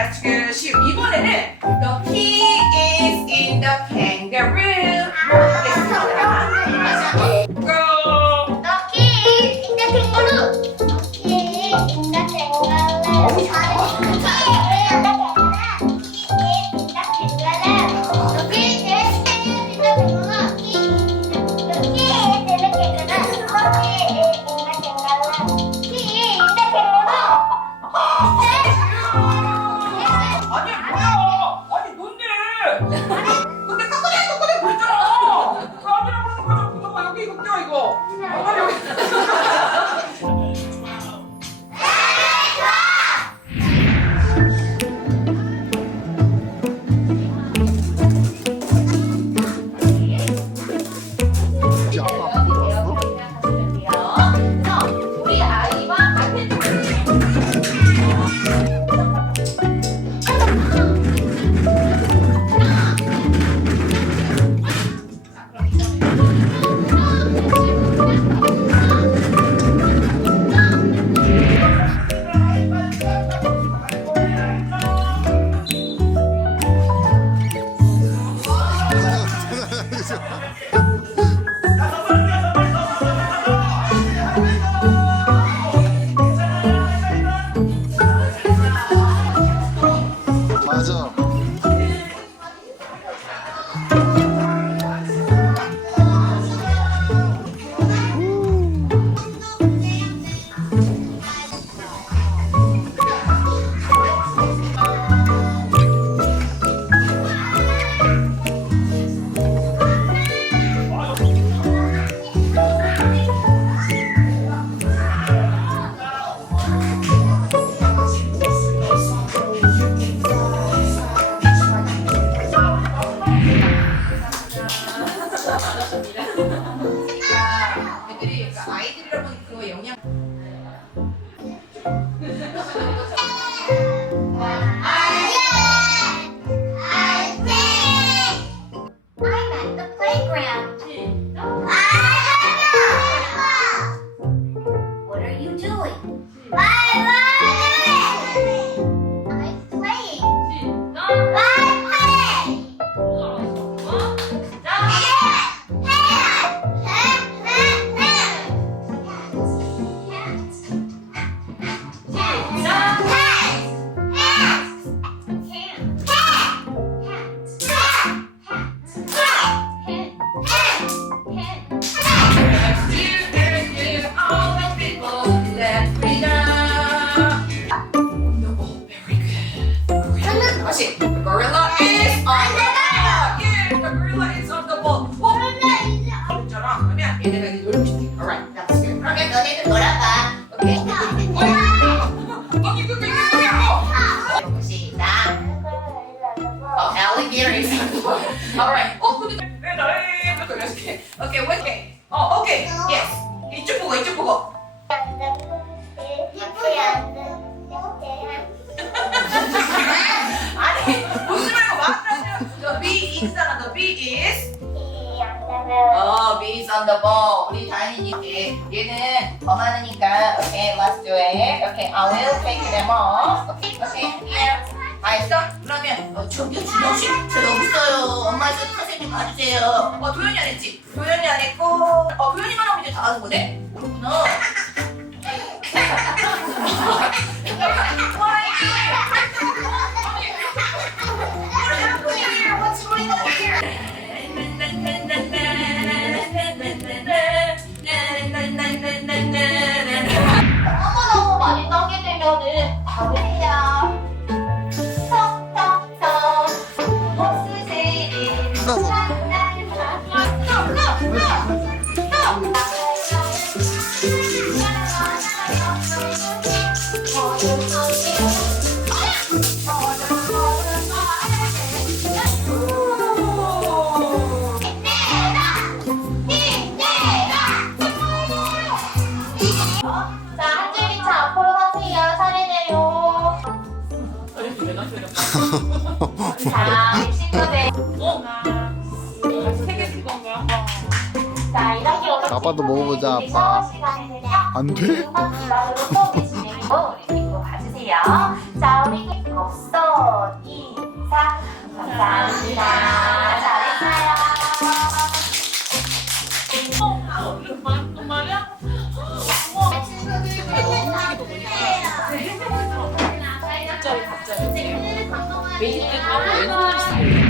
that's good. 이번에는 the key is in the kangaroo. Go. The key is in the kangaroo. The key is in the 아니 뭐야? 아니 뭔데? 근데 까꾸리 그랬잖아. 아니라고 하는 거잖아. 여기 이거 껴 이거. 빨리 여기. 맞아. 애들이 그러니까 아이들이라 보니 그거 영양. I'm at the playground. What are you doing? I'm playing. I'm playing. 다시. The gorilla is on the ball. Yeah, the gorilla is on the ball. 있잖아. 그러면 얘네가 이제 놀고 싶대. Alright, that's good. 그러면 너네들 놀아봐. 오케이. 이거 시작. Alligator is on the ball. Alright. 근데 왜 나를 돌려줄게. 오케이, 오케이. 오케이. Yes. 이쪽 보고. 아니, 웃지 말고 말하면 the bee is잖아. The bee is. bee is on the ball. 우리 다인이 얘는 더 많으니까. Okay, let's do it. Okay, I will take them off. Okay, here. 알았어? 그러면 저기요 준영씨 제가 없어요. 엄마 좀 선생님 봐주세요. 도현이 안 했지? 도현이 안 했고 도현이만 하면 이제 다 하는 거네? 그렇구나. What's going on here? 너무너무 많이 따게 되면은 다음이야. 턱턱턱 옥수수를 자, 한 줄기 차 앞으로 가세요. 차례 내려. 자, 우리 친구들. 자, 이렇게 오늘 아빠도 먹어보자, 우리 아빠. 샤워 시간에는요. 안 돼? 수업으로 수업을 진행하고 우리 친구 봐주세요. 자, 우리 곡선 2, 4. 감사합니다. 잘했어요. 갑자기. 웨이트 때도 하고 왼손을 쓰고.